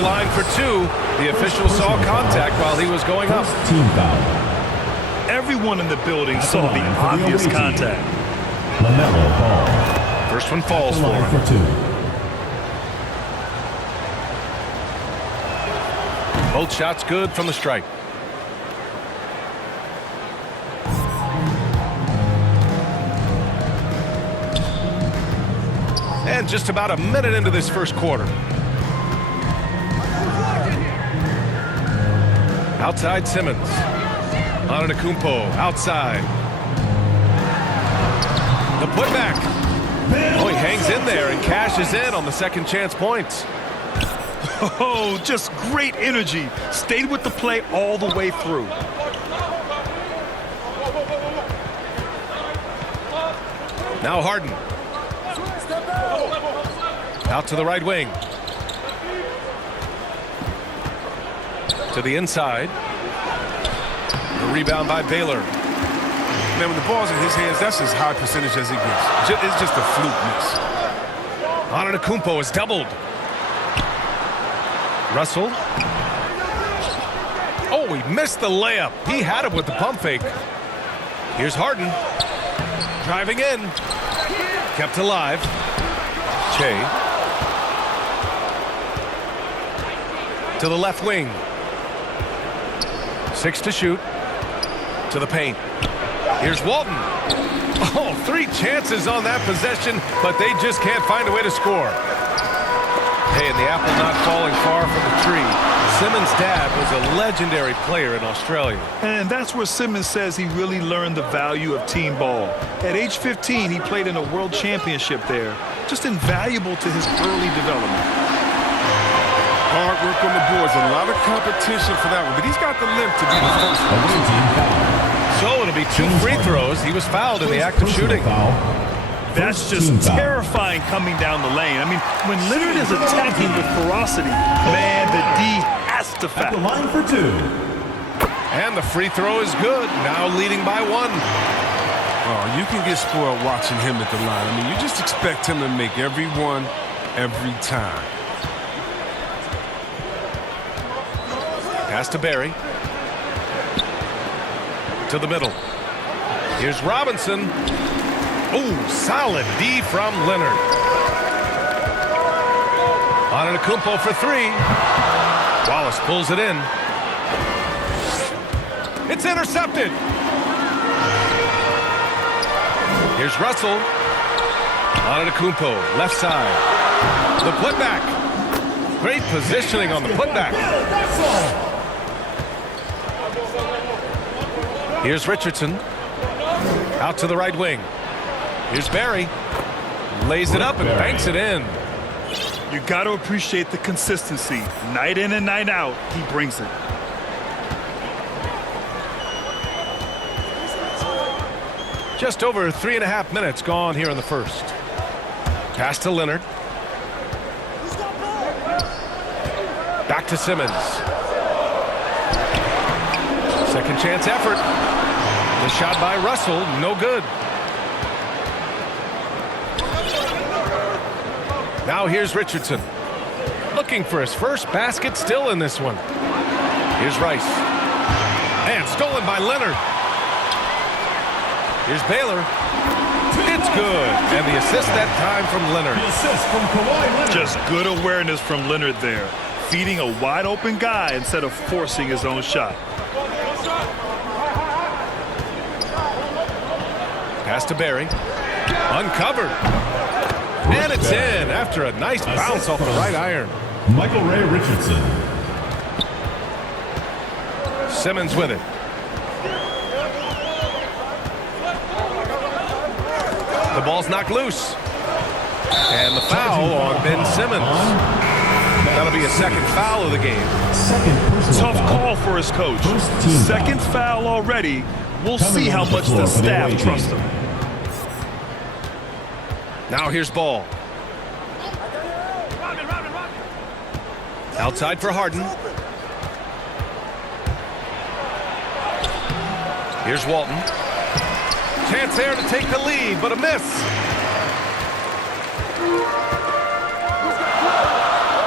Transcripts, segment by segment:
the line for two. The official saw contact while he was going up. Team foul. Everyone in the building saw the obvious contact. LaMelo Ball. First one falls for him. For two. Both shots good from the stripe. And just about a minute into this first quarter. Outside Simmons. Antetokounmpo outside. The putback. Oh, he hangs in there and cashes in on the second chance points. Oh, just great energy. Stayed with the play all the way through. Now Harden. Out to the right wing. To the inside. The rebound by Baylor. Man, when the ball's in his hands, that's as high percentage as it gets. It's just a fluke miss. Antetokounmpo is doubled. Russell. Oh, he missed the layup. He had it with the pump fake. Here's Harden. Driving in. Kept alive. Che. To the left wing. 6 to shoot. To the paint. Here's Walton. Oh, 3 chances on that possession, but they just can't find a way to score. Hey, and the apple not falling far from the tree. Simmons' dad was a legendary player in Australia. And that's where Simmons says he really learned the value of team ball. At age 15, he played in a world championship there. Just invaluable to his early development. Hard work on the boards. A lot of competition for that one, but he's got the limp to be the first one. So it'll be 2 free throws. He was fouled in the act of shooting. That's just terrifying coming down the lane. I mean, when Leonard is attacking with ferocity, man, the D has to foul. At the line for 2. And the free throw is good. Now leading by 1. Oh, you can get spoiled watching him at the line. I mean, you just expect him to make every one, every time. Pass to Barry. To the middle. Here's Robinson. Oh, solid D from Leonard. Antetokounmpo for 3. Wallace pulls it in. It's intercepted. Here's Russell. Antetokounmpo, left side. The putback. Great positioning on the putback. Here's Richardson. Out to the right wing. Here's Barry. Lays it up and banks it in. You got to appreciate the consistency. Night in and night out, he brings it. Just over 3.5 minutes gone here in the first. Pass to Leonard. Back to Simmons. Second chance effort. The shot by Russell, no good. Now here's Richardson. Looking for his first basket, still in this one. Here's Rice. And stolen by Leonard. Here's Baylor. It's good. And the assist that time from Leonard. The assist from Kawhi Leonard. Just good awareness from Leonard there. Feeding a wide open guy instead of forcing his own shot. Pass to Barry. Uncovered. And it's in after a nice bounce off the right iron. Michael Ray Richardson. Simmons with it. The ball's knocked loose. And the foul on Ben Simmons. That'll be a second foul of the game. Tough call for his coach. Second foul already. We'll see how much the staff trusts him. Now here's Ball. Outside for Harden. Here's Walton. Chance there to take the lead, but a miss.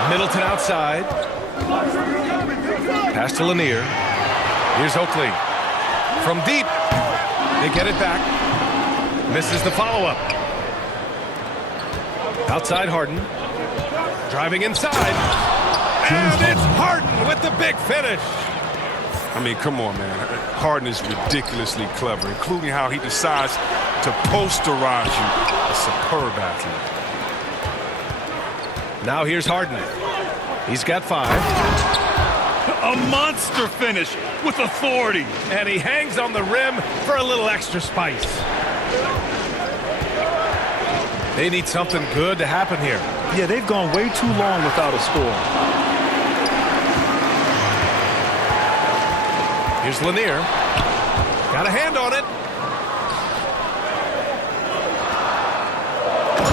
Middleton outside. Pass to Lanier. Here's Oakley. From deep. They get it back. Misses the follow-up. Outside Harden. Driving inside. And it's Harden with the big finish. I mean, come on, man. Harden is ridiculously clever, including how he decides to posterize you. A superb athlete. Now here's Harden. He's got 5. A monster finish with authority. And he hangs on the rim for a little extra spice. They need something good to happen here. Yeah, they've gone way too long without a score. Here's Lanier. Got a hand on it.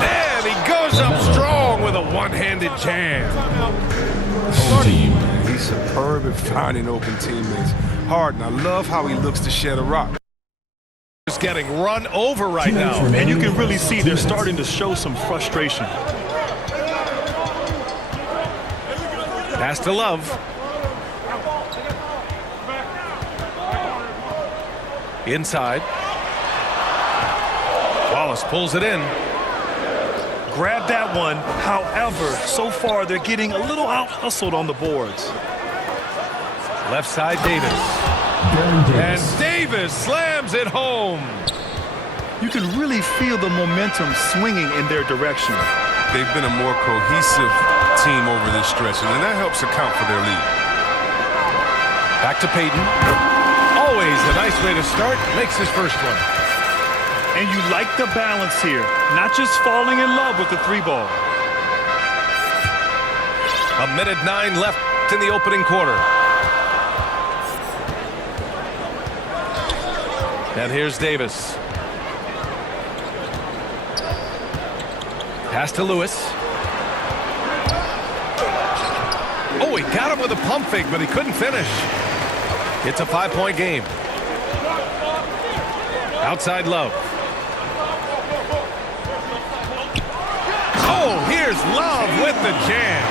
And he goes up strong with a one-handed jam. Home team. He's superb at finding open teammates. Harden, I love how he looks to shed a rock. He's getting run over right now. And you can really see they're starting to show some frustration. Pass to Love. Inside. Wallace pulls it in. Grab that one. However, so far they're getting a little out-hustled on the boards. Left side, Davis. And Davis slams it home. You can really feel the momentum swinging in their direction. They've been a more cohesive team over this stretch, and that helps account for their lead. Back to Payton. Always a nice way to start. Makes his first one. And you like the balance here. Not just falling in love with the 3-ball. 1:09 left in the opening quarter. And here's Davis. Pass to Lewis. Oh, he got him with a pump fake, but he couldn't finish. It's a 5-point game. Outside Love. Oh, here's Love with the jam.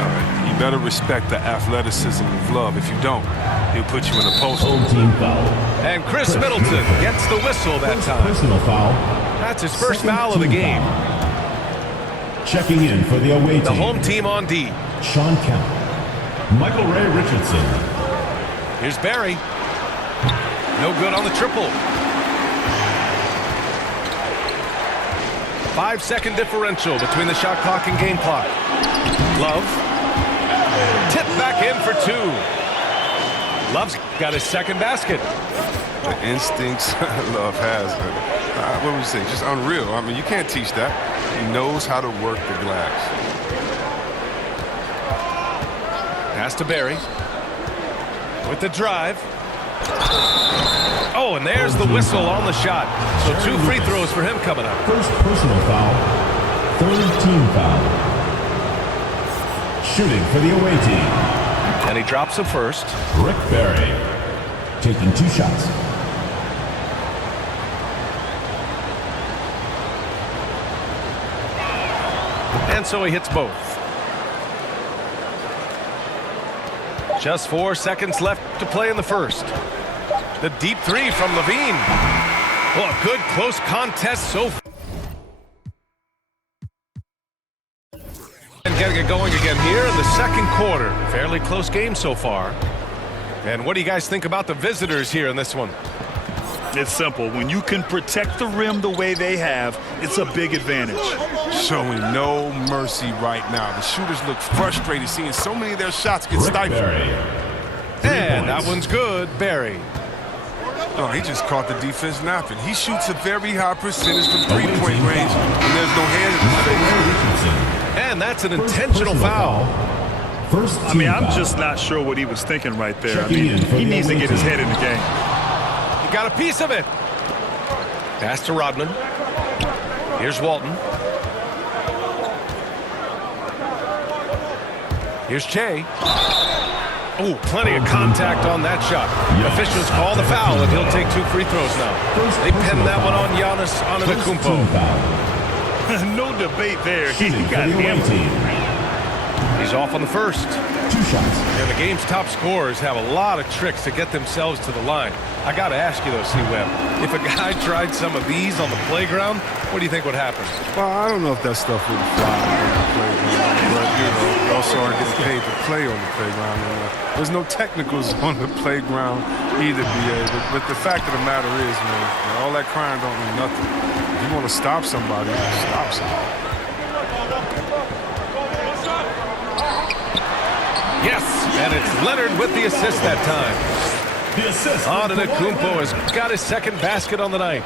All right, you better respect the athleticism of Love. If you don't, he'll put you in a post. Home team foul. And Chris Middleton gets the whistle that time. Personal foul. That's his first Second foul of the team game. foul. Checking in for the away team. The home team on D. Sean Kemp. Michael Ray Richardson. Here's Barry. No good on the triple. 5-second differential between the shot clock and game clock. Love. Tipped back in for 2. Love's got his second basket. The instincts Love has, what would you say, just unreal. I mean, you can't teach that. He knows how to work the glass. Pass to Barry. With the drive. Oh, and there's the whistle on the shot. So 2 free throws for him coming up. First personal foul. Third team foul. Shooting for the away team. And he drops a first. Rick Barry. Taking 2 shots. And so he hits both. Just 4 seconds left to play in the first. The deep 3 from Levine. Well, a good close contest so far. And getting it going again here in the second quarter. Fairly close game so far. And what do you guys think about the visitors here in this one? It's simple. When you can protect the rim the way they have, it's a big advantage. Showing no mercy right now. The shooters look frustrated seeing so many of their shots get Rick stifled. Barry. And that one's good. Barry. Oh, he just caught the defense napping. He shoots a very high percentage from 3-point range, and there's no hand in his face. And that's an intentional foul. First I mean, I'm just not sure what he was thinking right there. I mean, he needs to get his head in the game. He got a piece of it. Pass to Rodman. Here's Walton. Here's Che. Oh, plenty of contact on that shot. Officials call the foul, and he'll take 2 free throws now. They pinned that one on Giannis Antetokounmpo. No debate there. He Shooting for got the away hammered. team. He's He's off on the first. 2 shots. And the game's top scorers have a lot of tricks to get themselves to the line. I got to ask you, though, C-Web, if a guy tried some of these on the playground, what do you think would happen? Well, I don't know if that stuff would fly on the playground, but, you know, we also are getting paid to play on the playground. And, there's no technicals on the playground either, BA. But the fact of the matter is, man, all that crying don't mean nothing. If you want to stop somebody, stop somebody. Yes, and it's Leonard with the assist that time. The assist. Antetokounmpo has got his second basket on the night.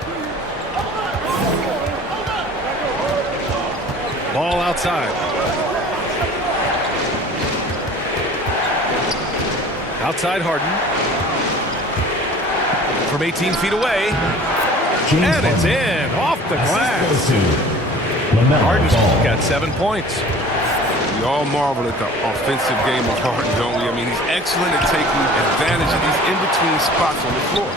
Ball outside. Outside Harden. From 18 feet away. And it's in, off the glass. Harden's got 7 points. We all marvel at the offensive game of Harden, don't we? I mean, he's excellent at taking advantage of these in-between spots on the floor.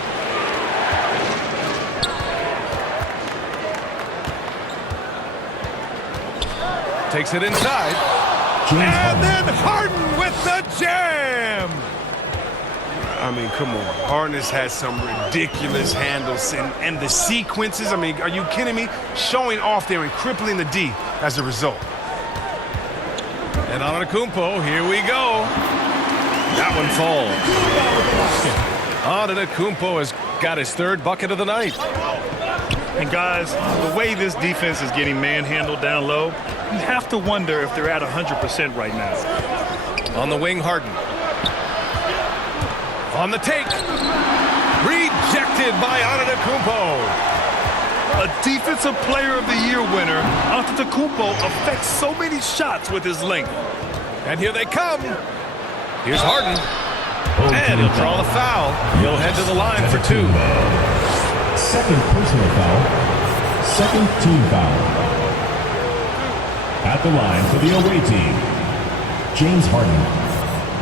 Takes it inside. And then Harden with the jam! I mean, come on. Harden has had some ridiculous handles and the sequences. I mean, are you kidding me? Showing off there and crippling the D as a result. And Antetokounmpo, here we go. That one falls. Antetokounmpo has got his 3rd bucket of the night. And guys, the way this defense is getting manhandled down low, you have to wonder if they're at 100% right now. On the wing, Harden. On the take. Rejected by Antetokounmpo. A Defensive Player of the Year winner, Antetokounmpo affects so many shots with his length. And here they come. Here's Harden. And he'll draw the foul. He'll head to the line for 2. Second personal foul. Second team foul. At the line for the away team, James Harden,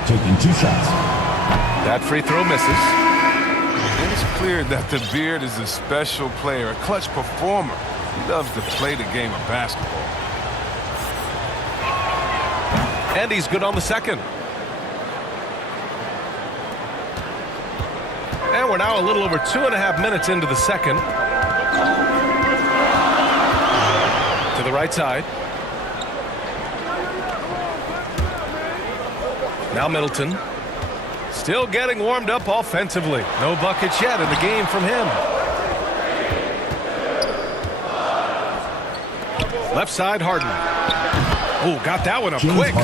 taking 2 shots. That free throw misses. It's clear that the Beard is a special player, a clutch performer. He loves to play the game of basketball. And he's good on the second. And we're now a little over 2.5 minutes into the second. To the right side. Now Middleton. Still getting warmed up offensively. No buckets yet in the game from him. Left side, Harden. Oh, got that one up quick.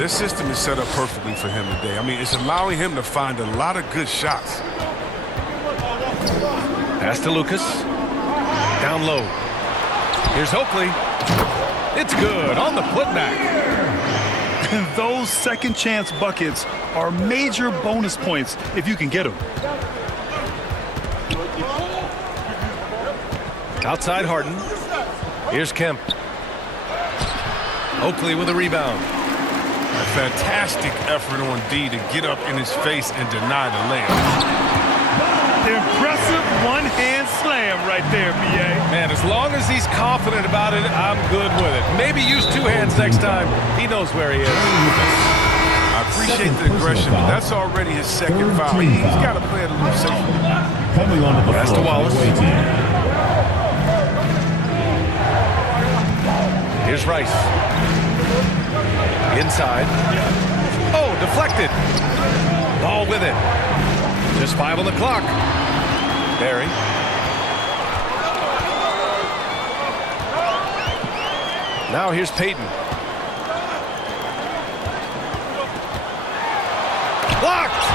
This system is set up perfectly for him today. I mean, it's allowing him to find a lot of good shots. Pass to Lucas. Down low. Here's Oakley. It's good on the putback. Those second chance buckets are major bonus points if you can get them. Outside Harden. Here's Kemp. Oakley with a rebound. A fantastic effort on D to get up in his face and deny the layup. Impressive one-hand slam right there, B.A. Man, as long as he's confident about it, I'm good with it. Maybe use 2 hands next time. He knows where he is. I appreciate the aggression, but that's already his second foul. He's got to play it a little safer. Coming on the Pass to Wallace. Here's Rice. Inside. Oh, deflected. Ball with it. Just 5 on the clock. Barry. Now here's Payton. Blocked!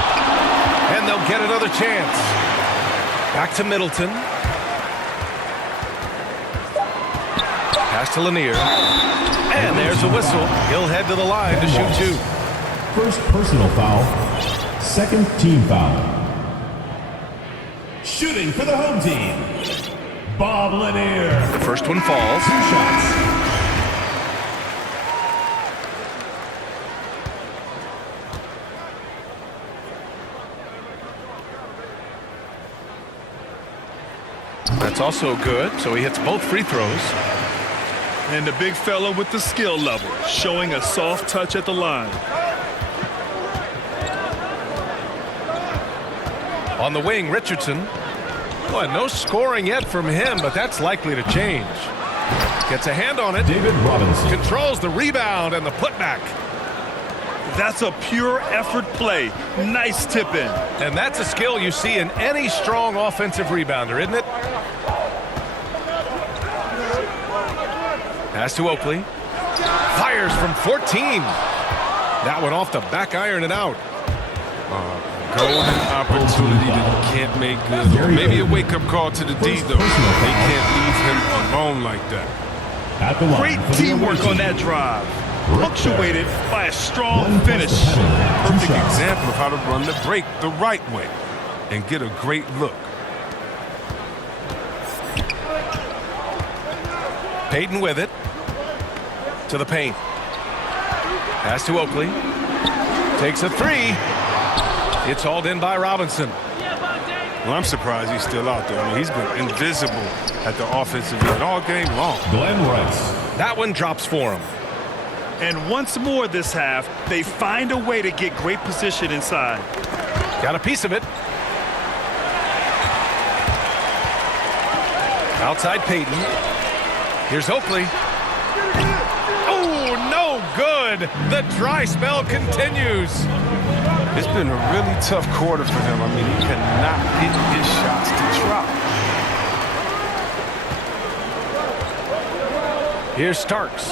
And they'll get another chance. Back to Middleton. Pass to Lanier. And there's a whistle. He'll head to the line to shoot 2. First personal foul. Second team foul. Shooting for the home team, Bob Lanier. The first one falls. 2 shots. That's also good, so he hits both free throws. And the big fella with the skill level, showing a soft touch at the line. On the wing, Richardson. Boy, no scoring yet from him, but that's likely to change. Gets a hand on it. David Robinson. Controls the rebound and the putback. That's a pure effort play. Nice tip in. And that's a skill you see in any strong offensive rebounder, isn't it? Pass to Oakley. Fires from 14. That one off the back iron and out. Golden opportunity that you can't make good. Or maybe a wake-up call to the D, though. They can't leave him alone like that. At the line Great for the teamwork away on team. that drive. Punctuated by a strong One finish. plus the penalty. Two Perfect shots. example of how to run the break the right way and get a great look. Payton with it. To the paint. Pass to Oakley. Takes a three. It's hauled in by Robinson. Well, I'm surprised he's still out there. I mean, he's been invisible at the offensive end all game long. Glenn Rice. That one drops for him. And once more this half, they find a way to get great position inside. Got a piece of it. Outside Payton. Here's Oakley. Oh, no good. The dry spell continues. It's been a really tough quarter for him. I mean, he cannot hit his shots to drop. Here's Starks.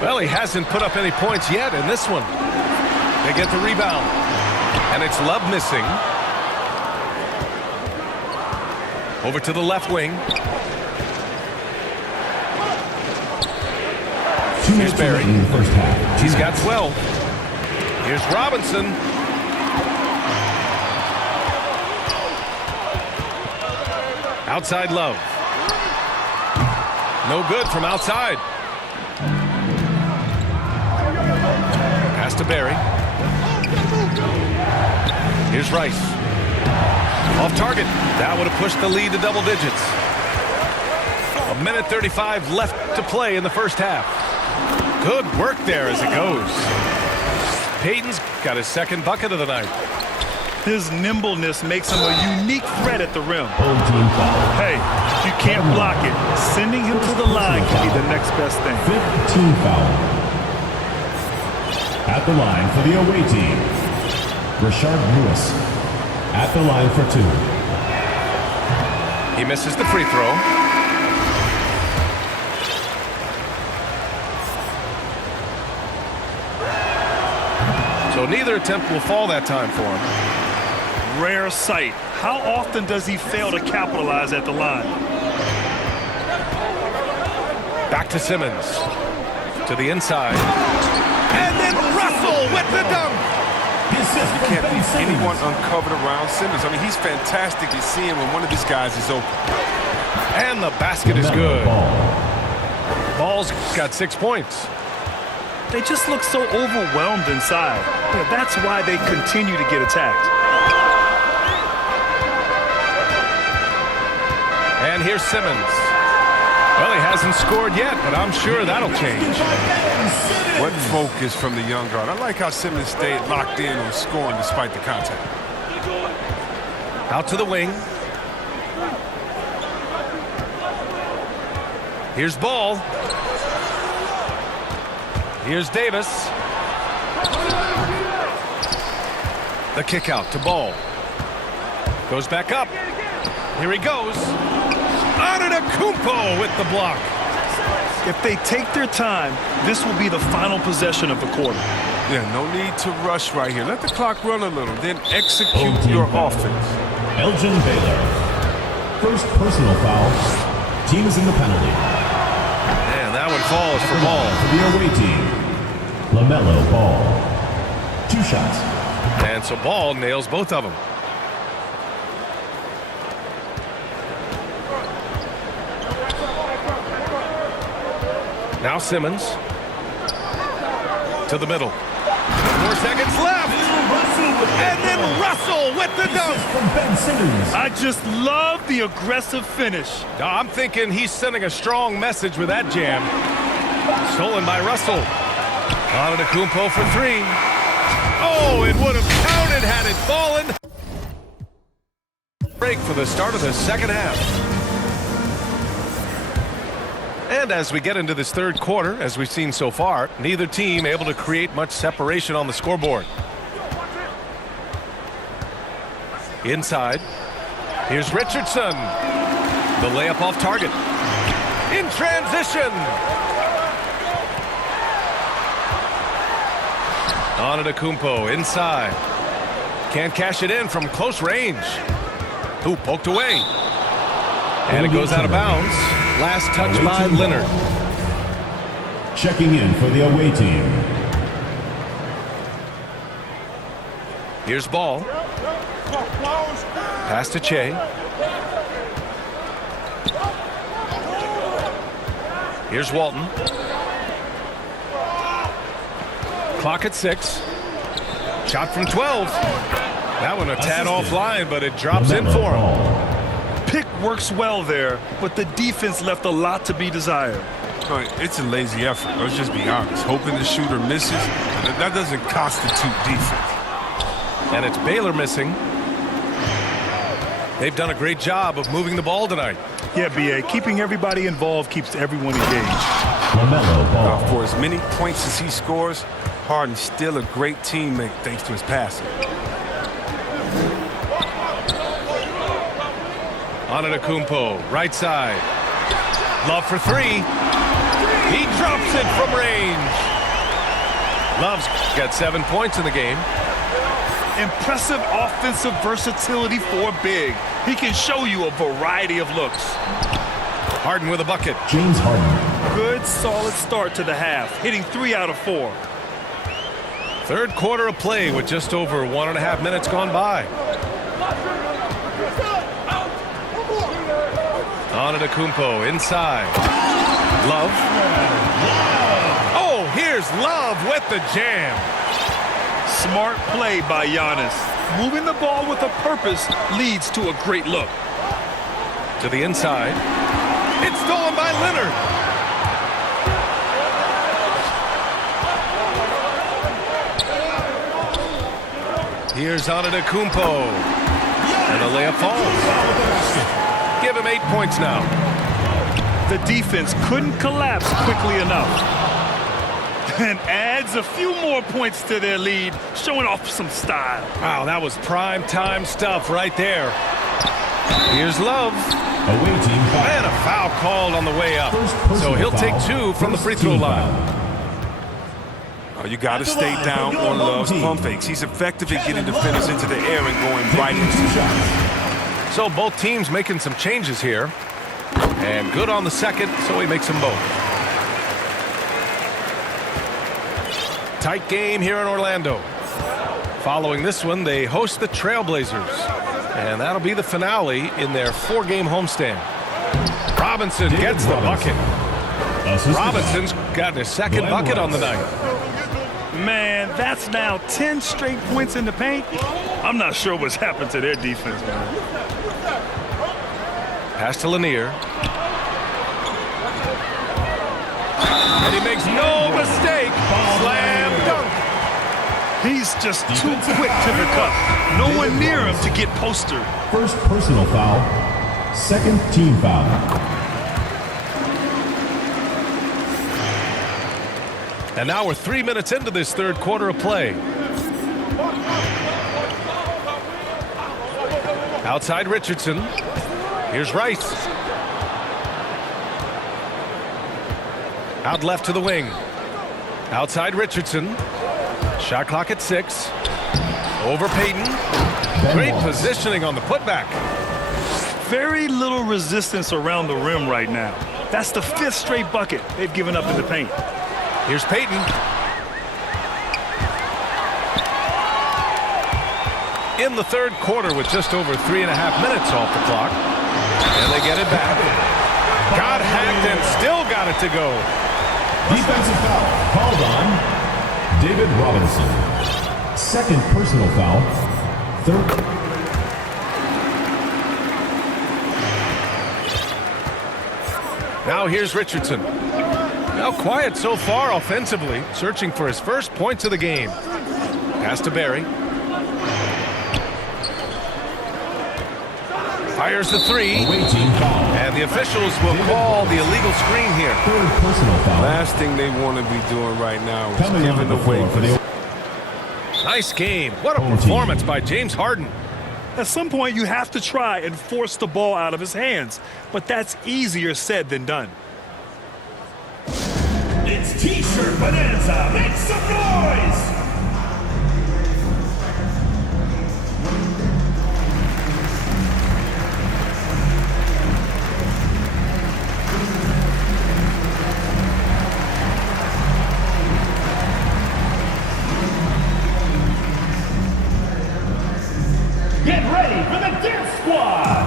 Well, he hasn't put up any points yet in this one. They get the rebound. And it's Love missing. Over to the left wing. Here's Barry. In the first half. He's got 12. Here's Robinson. Outside Love. No good from outside. Pass to Barry. Here's Rice. Off target. That would have pushed the lead to double digits. 1:35 left to play in the first half. Good work there as it goes. Payton's got his second bucket of the night. His nimbleness makes him a unique threat at the rim. Home team foul. Hey, you can't block it. Sending him to the line can be the next best thing. 15 foul. At the line for the away team. Rashard Lewis. At the line for two. He misses the free throw. So neither attempt will fall that time for him. Rare sight. How often does he fail to capitalize at the line? Back to Simmons. To the inside. And then Russell with the dunk. The assist You from can't Ben leave Simmons. anyone uncovered around Simmons. I mean, he's fantastic at seeing when one of these guys is open. And the basket is good. Ball. Ball's got 6 points. They just look so overwhelmed inside. Yeah, that's why they continue to get attacked. And here's Simmons. Well, he hasn't scored yet, but I'm sure that'll change. What focus from the young guard. I like how Simmons stayed locked in on scoring despite the contact. Out to the wing. Here's Ball. Here's Davis. The kick out to Ball. Goes back up. Here he goes. Antetokounmpo with the block. If they take their time, this will be the final possession of the quarter. Yeah, no need to rush right here. Let the clock run a little, then execute Home team your foul. offense. Elgin Baylor. First personal foul. Teams in the penalty. And that one falls for Ball. For the away team. LaMelo Ball. 2 shots. And so Ball nails both of them. Now Simmons. To the middle. 4 seconds left. And then Russell with the dunk. From Ben Simmons. I just love the aggressive finish. I'm thinking he's sending a strong message with that jam. Stolen by Russell. Antetokounmpo for three. Oh, it would have counted had it fallen. Break for the start of the second half. And as we get into this third quarter, as we've seen so far, neither team able to create much separation on the scoreboard. Inside. Here's Richardson. The layup off target. In transition. Antetokounmpo inside. Can't cash it in from close range. Ooh, poked away. And it goes out of bounds. Last touch by Leonard. Checking in for the away team. Here's Ball. Pass to Che. Here's Walton. Clock at 6. Shot from 12. That one a tad offline, but it drops in for him. Pick works well there, but the defense left a lot to be desired. It's a lazy effort. Let's just be honest. Hoping the shooter misses, that doesn't constitute defense. And it's Baylor missing. They've done a great job of moving the ball tonight. Yeah, B.A., keeping everybody involved keeps everyone engaged. For as many points as he scores, Harden's still a great teammate thanks to his passing. Antetokounmpo, right side. Love for three. He drops it from range. Love's got 7 points in the game. Impressive offensive versatility for big. He can show you a variety of looks. Harden with a bucket. James Harden. Good, solid start to the half, hitting 3 out of 4. Third quarter of play with just over 1.5 minutes gone by. Antetokounmpo inside. Love. Oh, here's Love with the jam. Smart play by Giannis. Moving the ball with a purpose leads to a great look. To the inside. It's stolen by Leonard. Here's Antetokounmpo. And the layup falls. Give him 8 points now. The defense couldn't collapse quickly enough. And adds a few more points to their lead, showing off some style. Wow, that was prime time stuff right there. Here's Love. Away team foul. And a foul called on the way up. So he'll take 2 from the free throw line. You got to stay down on Love's pump fakes. He's effective at getting defenders into the air and going right into the shot. So both teams making some changes here. And good on the second, so he makes them both. Tight game here in Orlando. Following this one, they host the Trailblazers. And that'll be the finale in their 4-game homestand. Robinson gets the bucket. Robinson's gotten his second bucket on the night. Man, that's now 10 straight points in the paint. I'm not sure what's happened to their defense, man. Pass to Lanier. And he makes no mistake. Slam dunk. He's just too quick to the cup. No one near him to get postered. First personal foul. Second team foul. And now we're 3 minutes into this third quarter of play. Outside Richardson. Here's Rice. Out left to the wing. Outside Richardson. Shot clock at 6. Over Payton. Great positioning on the putback. Very little resistance around the rim right now. That's the 5th straight bucket they've given up in the paint. Here's Payton. In the third quarter with just over 3.5 minutes off the clock. And they get it back. Got hacked and still got it to go. Defensive foul called on David Robinson. Second personal foul. Third. Now here's Richardson. Now quiet so far offensively, searching for his first points of the game. Pass to Barry. Fires the three. And the officials will call the illegal screen here. Third personal foul. Last thing they want to be doing right now is Coming giving away. for the Nice game. What a performance by James Harden. At some point, you have to try and force the ball out of his hands, but that's easier said than done. It's T-shirt Bonanza. Make some noise! Get ready for the Dance Squad!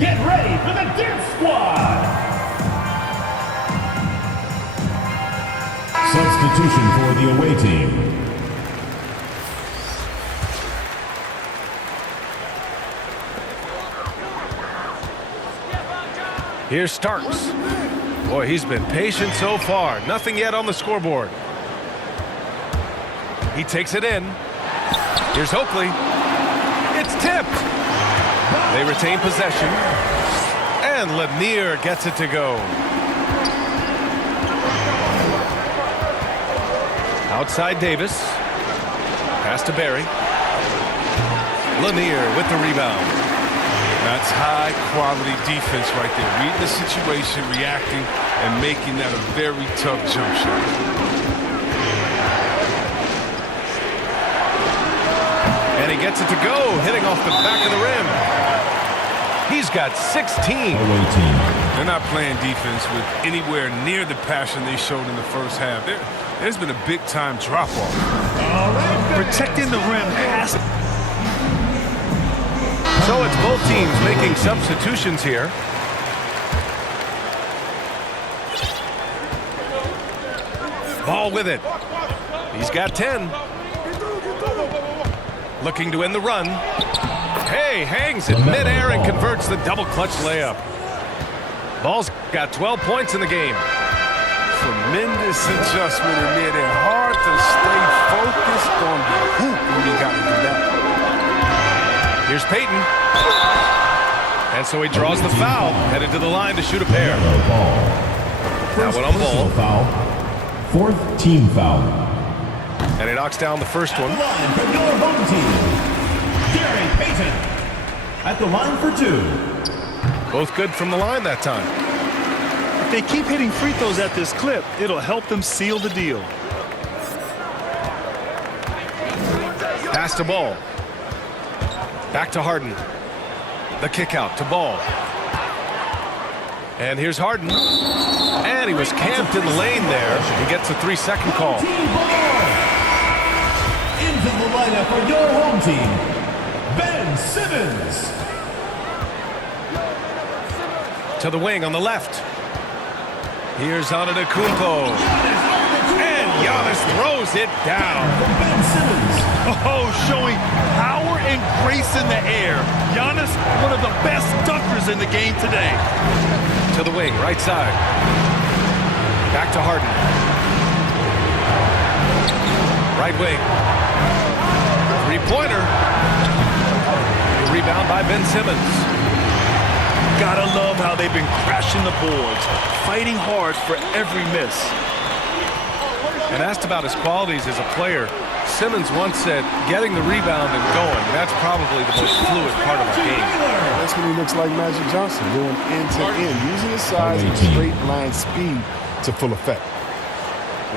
Get ready for the Dance Squad! Substitution for the away team. Here's Starks. Boy, he's been patient so far. Nothing yet on the scoreboard. He takes it in. Here's Oakley. It's tipped. They retain possession. And Lanier gets it to go. Outside Davis. Pass to Barry. Lanier with the rebound. That's high-quality defense right there. Reading the situation, reacting, and making that a very tough jump shot. And he gets it to go, hitting off the back of the rim. He's got 16. Away team. They're not playing defense with anywhere near the passion they showed in the first half. There's been a big-time drop-off. Protecting the rim has to... So it's both teams making substitutions here. Ball with it. He's got 10. Looking to end the run. Hey, hangs in midair and converts the double clutch layup. Ball's got 12 points in the game. Tremendous adjustment in there. They're hard to stay focused on the hoop when you got to do that. Here's Peyton. And so he draws the foul, headed to the line to shoot a pair. That one on ball. Foul. Fourth team foul. And he knocks down the first one. At the line for your home team, Gary Payton. At the line for two. Both good from the line that time. If they keep hitting free throws at this clip, it'll help them seal the deal. Pass to Ball. Back to Harden. The kick out to Ball. And here's Harden. And he was camped in the lane there. He gets a 3-second call. Into the lineup for your home team, Ben Simmons. To the wing on the left. Here's Antetokounmpo. And Giannis throws it down. Ben Simmons. Oh, showing power and grace in the air. Giannis, one of the best dunkers in the game today. To the wing, right side. Back to Harden. Right wing. Three-pointer. Rebound by Ben Simmons. Gotta love how they've been crashing the boards, fighting hard for every miss. And asked about his qualities as a player, Simmons once said, getting the rebound and going, that's probably the most fluid part of our game. That's when he looks like Magic Johnson, going end to end, using his size and straight line speed to full effect.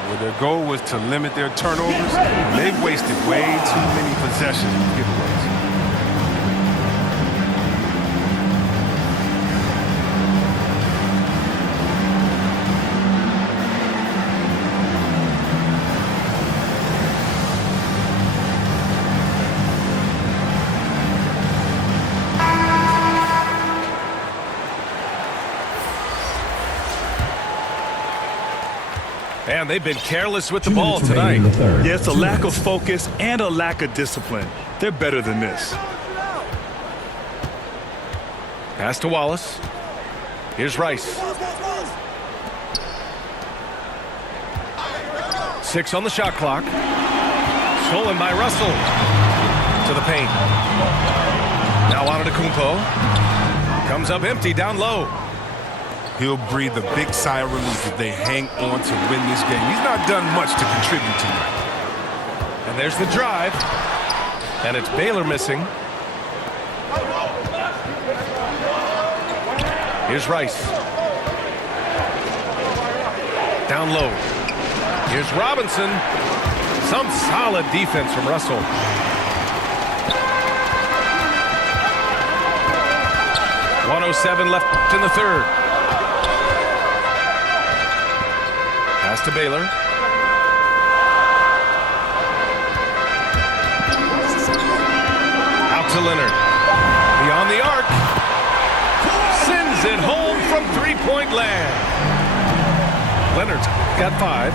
But their goal was to limit their turnovers, and they've wasted way too many possessions with giveaways. And they've been careless with the ball tonight. Yeah, it's a lack of focus and a lack of discipline. They're better than this. Pass to Wallace. Here's Rice. 6 on the shot clock. Stolen by Russell. To the paint. Now on to Kumpo. Comes up empty down low. He'll breathe a big sigh of relief if they hang on to win this game. He's not done much to contribute tonight. And there's the drive. And it's Baylor missing. Here's Rice. Down low. Here's Robinson. Some solid defense from Russell. .107 left in the third. Pass to Baylor. Out to Leonard. Beyond the arc. Sends it home from three-point land. Leonard's got 5.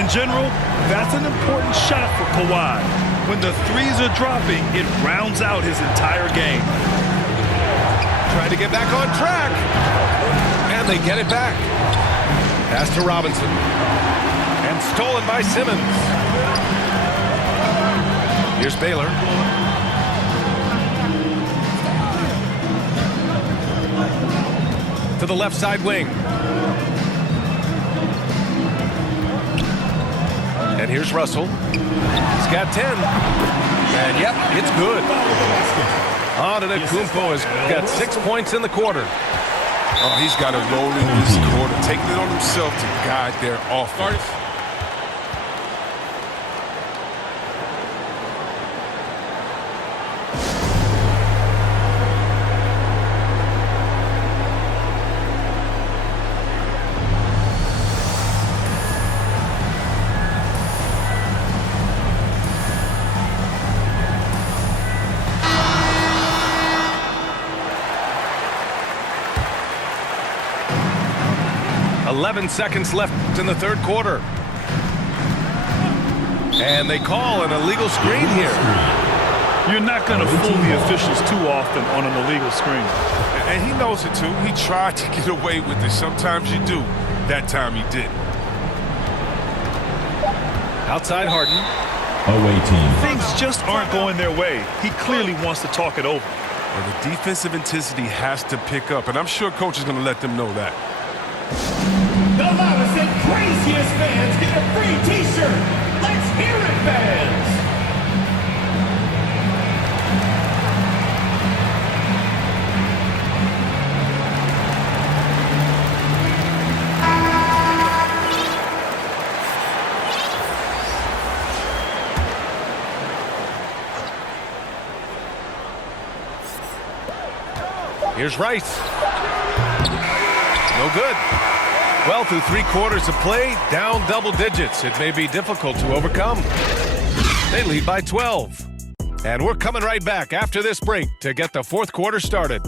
In general, that's an important shot for Kawhi. When the threes are dropping, it rounds out his entire game. Trying to get back on track. And they get it back. Pass to Robinson. And stolen by Simmons. Here's Baylor. To the left side wing. And here's Russell. He's got 10. And yep, it's good. Kumpo has got 6 points in the quarter. Oh, he's got a roll in this quarter, taking it on himself to guide their offense. Seconds left in the third quarter. And they call an illegal screen here. You're not going to fool the officials too often on an illegal screen. And he knows it too. He tried to get away with it. Sometimes you do. That time he did. Outside Harden. Away team. Things just aren't going their way. He clearly wants to talk it over. Well, the defensive intensity has to pick up, and I'm sure coach is going to let them know that. The loudest and craziest fans get a free t-shirt. Let's hear it, fans. Here's Rice. No good. Well, through 3 quarters of play, down double digits. It may be difficult to overcome. They lead by 12. And we're coming right back after this break to get the fourth quarter started.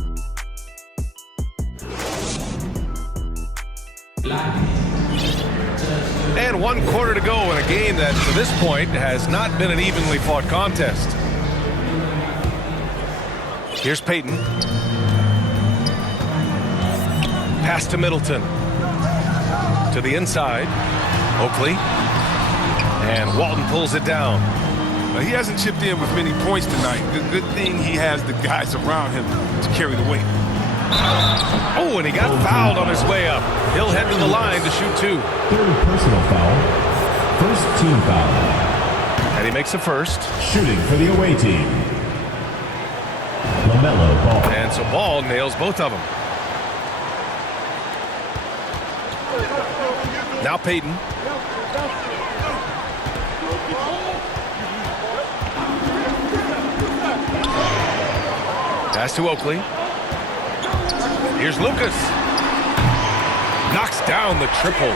And 1 quarter to go in a game that, to this point, has not been an evenly fought contest. Here's Payton. Pass to Middleton. To the inside. Oakley. And Walton pulls it down. Now, he hasn't chipped in with many points tonight. Good thing he has the guys around him to carry the weight. Oh, and he got fouled on his way up. He'll head to the line to shoot 2. Third personal foul. First team foul. And he makes the first. Shooting for the away team. LaMelo Ball. And so Ball nails both of them. Now Payton. Pass to Oakley. Here's Lucas. Knocks down the triple.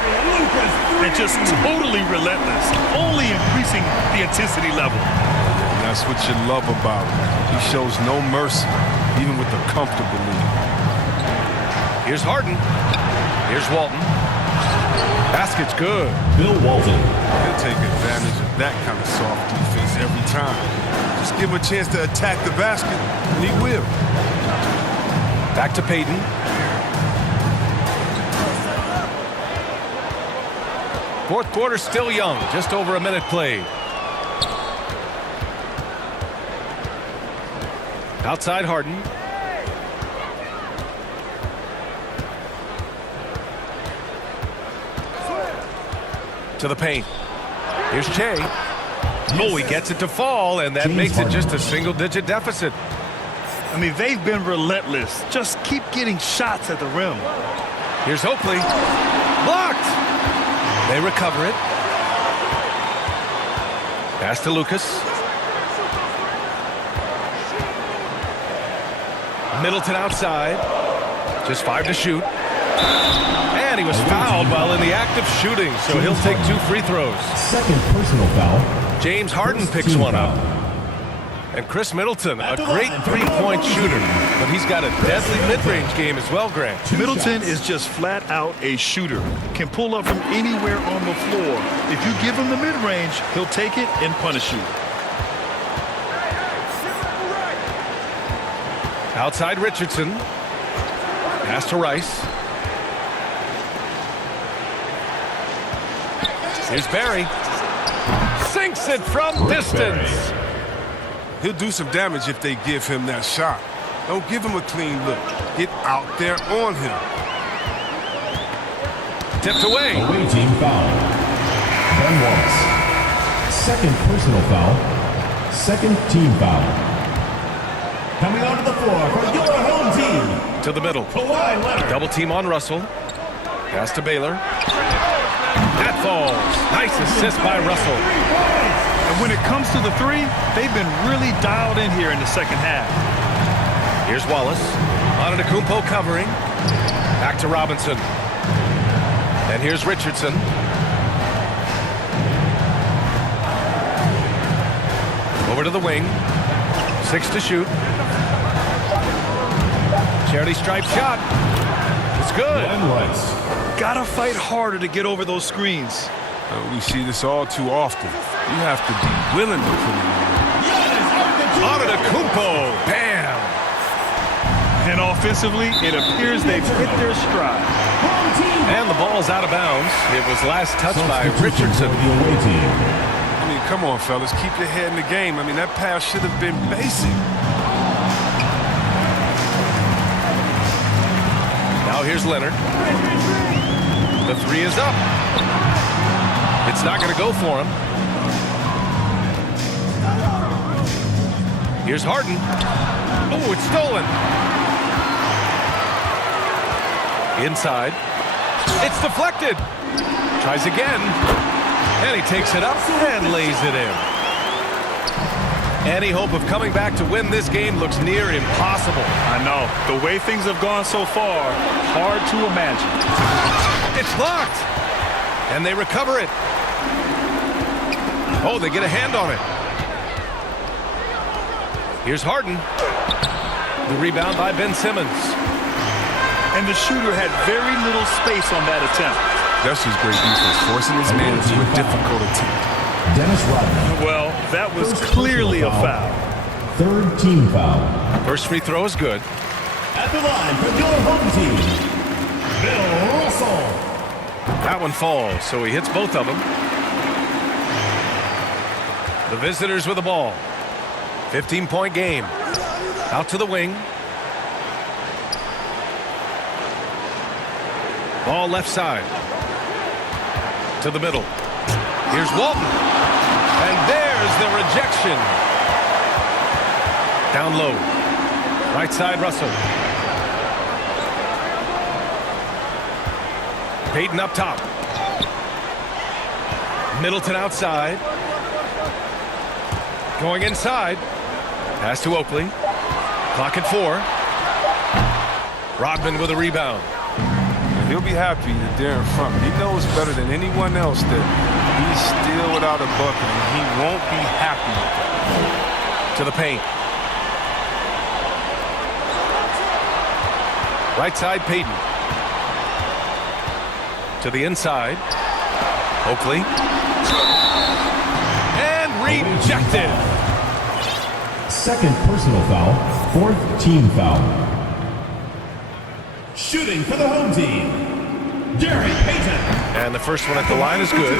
And just totally relentless, only increasing the intensity level. And that's what you love about him. He shows no mercy, even with a comfortable lead. Here's Harden. Here's Walton. Basket's good. Bill Walton. He'll take advantage of that kind of soft defense every time. Just give him a chance to attack the basket, and he will. Back to Payton. Fourth quarter still young. Just over a minute played. Outside Harden. To the paint. Here's Che. Oh, he gets it to fall, and that makes it just a single-digit deficit. I mean, they've been relentless. Just keep getting shots at the rim. Here's Oakley. Blocked. They recover it. Pass to Lucas. Middleton outside. Just 5 to shoot. And he was fouled while in the act of shooting, so he'll take 2 free throws. Second personal foul. James Harden picks one up. And Chris Middleton, a great three-point shooter, but he's got a deadly mid-range game as well, Grant. Middleton is just flat out a shooter. Can pull up from anywhere on the floor. If you give him the mid-range, he'll take it and punish you. Outside Richardson. Pass to Rice. Here's Barry. Sinks it from distance. He'll do some damage if they give him that shot. Don't give him a clean look. Get out there on him. Tipped away. Away team foul. Ben Wallace. Second personal foul. Second team foul. Coming onto the floor for your home team. To the middle. Kawhi Leonard. Double team on Russell. Pass to Baylor. That falls. Nice assist by Russell. And when it comes to the three, they've been really dialed in here in the second half. Here's Wallace. Antetokounmpo covering. Back to Robinson. And here's Richardson. Over to the wing. 6 to shoot. Charity stripe shot. It's good. And Rice. Gotta fight harder to get over those screens. We see this all too often. You have to be willing to put it in. Antetokounmpo. Bam. And offensively, it appears they've hit their stride. And the ball's out of bounds. It was last touched by Richardson. The away team. I mean, come on, fellas. Keep your head in the game. I mean, that pass should have been basic. Now here's Leonard. The three is up. It's not going to go for him. Here's Harden. Oh, it's stolen. Inside. It's deflected. Tries again. And he takes it up and lays it in. Any hope of coming back to win this game looks near impossible. I know. The way things have gone so far, hard to imagine. It's locked. And they recover it. Oh, they get a hand on it. Here's Harden. The rebound by Ben Simmons. And the shooter had very little space on that attempt. That's just great defense, forcing his man into a difficult attempt. Dennis Rodman. Well, that was clearly a foul. Third team foul. First free throw is good. At the line for your home team, Bill Russell. That one falls, so he hits both of them. The visitors with the ball. 15-point game. Out to the wing. Ball left side. To the middle. Here's Walton. And there's the rejection. Down low. Right side, Russell. Payton up top. Middleton outside. Going inside. Pass to Oakley. Clock at 4. Rodman with a rebound. He'll be happy that they're in front. He knows better than anyone else that he's still without a bucket, and he won't be happy with that. To the paint. Right side, Payton. To the inside. Oakley. And rejected. Second personal foul, fourth team foul. Shooting for the home team, Gary Payton. And the first one at the line is good.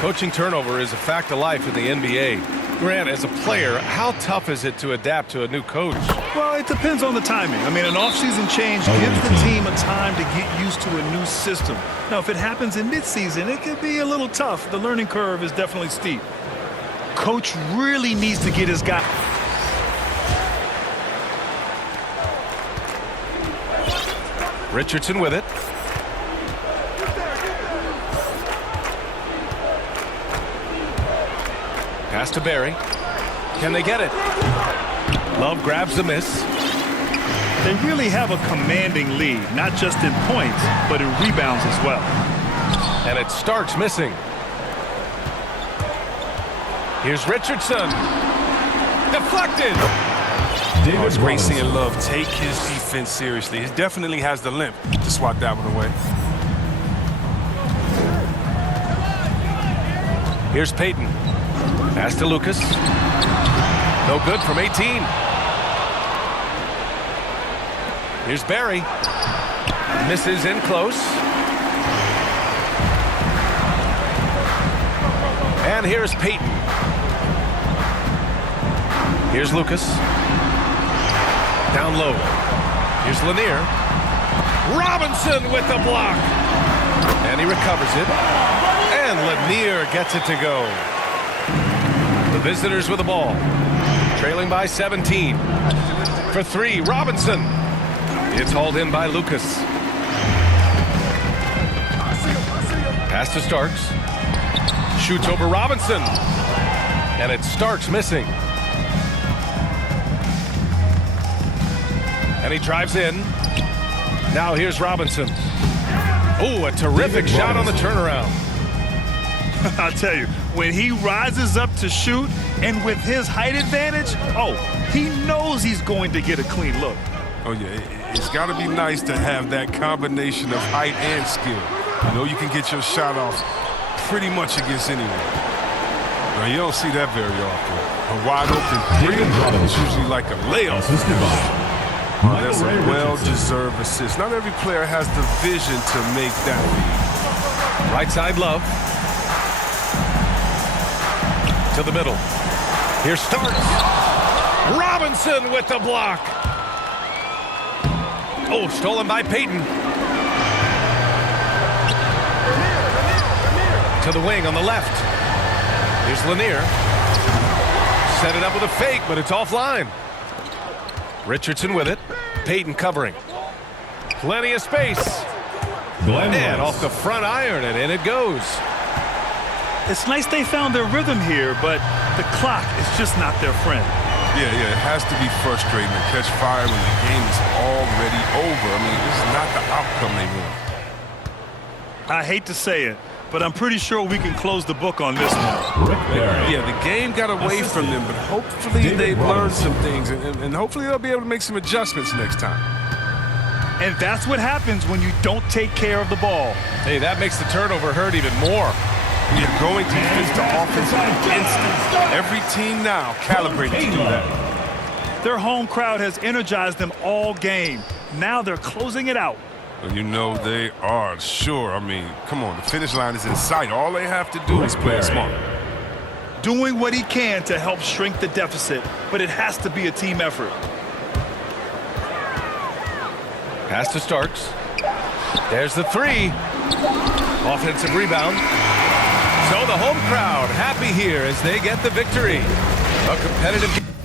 Coaching turnover is a fact of life in the NBA. Grant, as a player, how tough is it to adapt to a new coach? Well, it depends on the timing. I mean, an offseason change gives the team a time to get used to a new system. Now, if it happens in midseason, it could be a little tough. The learning curve is definitely steep. Coach really needs to get his guy. Richardson with it. Pass to Barry. Can they get it? Love grabs the miss. They really have a commanding lead, not just in points, but in rebounds as well. And it starts missing. Here's Richardson. Deflected. Oh, it's great seeing Love take his defense seriously. He definitely has the limp to swat that one away. Here's Payton. Pass to Lucas. No good from 18. Here's Barry. Misses in close. And here's Payton. Here's Lucas. Down low. Here's Lanier. Robinson with the block. And he recovers it. And Lanier gets it to go. The visitors with the ball. Trailing by 17. For three, Robinson. It's hauled in by Lucas. Pass to Starks. Shoots over Robinson. And it's Starks missing. And he drives in. Now here's Robinson. Oh, a terrific shot on the turnaround. I'll tell you, when he rises up to shoot and with his height advantage, he knows he's going to get a clean look. Oh, yeah, it's got to be nice to have that combination of height and skill. You know you can get your shot off pretty much against anyone. Now, you don't see that very often. A wide open three is usually like a layup. That's a well-deserved assist. Not every player has the vision to make that read. Right side, Love. To the middle. Here Starks. Robinson with the block. Oh, stolen by Payton. To the wing on the left. Here's Lanier. Set it up with a fake, but it's offline. Richardson with it. Payton covering. Plenty of space. And off the front iron, and in it goes. It's nice they found their rhythm here, but the clock is just not their friend. Yeah, it has to be frustrating to catch fire when the game is already over. I mean, this is not the outcome they want. I hate to say it, but I'm pretty sure we can close the book on this one. Yeah, the game got away from them, but hopefully they've learned some things, and hopefully they'll be able to make some adjustments next time. And that's what happens when you don't take care of the ball. Hey, that makes the turnover hurt even more. You're going defense to offense instant. Every team now calibrated to do that. Their home crowd has energized them all game. Now they're closing it out. Well, you know they are, sure. I mean, come on, the finish line is in sight. All they have to do is play smart. Doing what he can to help shrink the deficit, but it has to be a team effort. Pass to Starks. There's the three. Offensive rebound. So the home crowd happy here as they get the victory. A competitive game.